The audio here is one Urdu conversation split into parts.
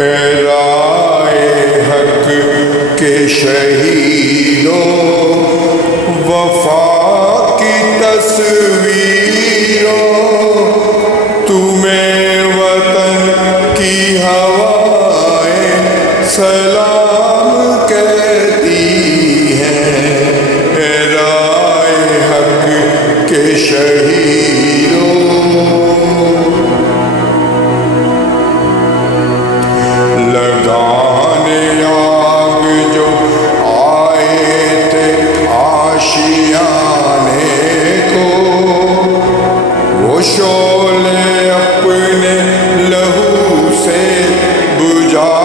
اے رائے حق کے شہیدوں، وفا کی تصویروں، تمہیں وطن کی ہوائیں سلام کہتی ہیں۔ اے رائے حق کے شہیدوں، لگانے آگ جو آئے تھے آشیانے کو، وہ شعلے اپنے لہو سے بجھا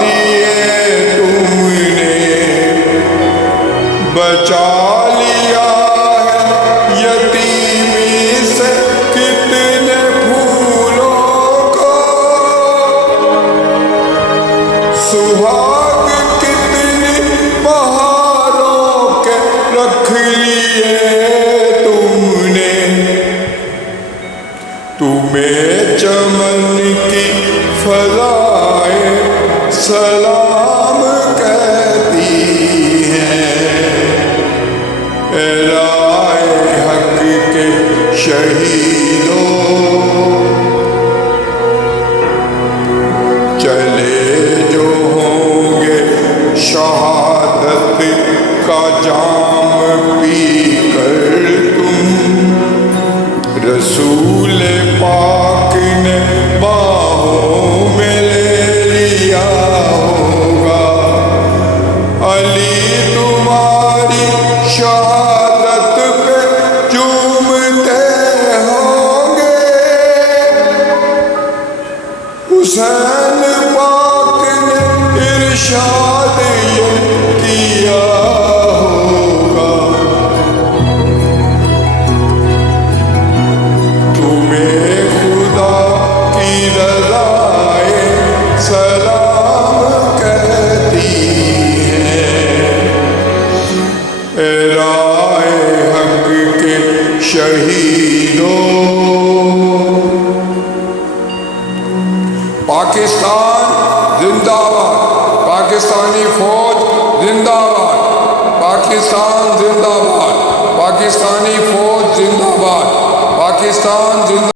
دیے تم نے، بچا لیا ہے یتیمی سے کتنے پھولوں کو، سہاگ کتنی بہاروں کے رکھ لیے تم نے، تمہیں چمن کی فضائیں سلام کہتی ہیں۔ اے رائے حق کے شہیدوں، چلے جو ہوں گے شہادت کا جام پی کر تم، رسول پاک نے باہوں میں لے لیا ہوگا، علی تمہاری شہادت پہ جھومتے ہوں گے، حسین پاک نے ارشاد یہ کیا ہوگا، تمہیں خدا کی رضائیں سلام کہتی ہیں۔ اے رائے حق کے شہیدوں، پاکستان زندہ باد، پاکستانی فوج زندہ باد، پاکستان زندہ باد، پاکستانی فوج زندہ باد، پاکستان زندہ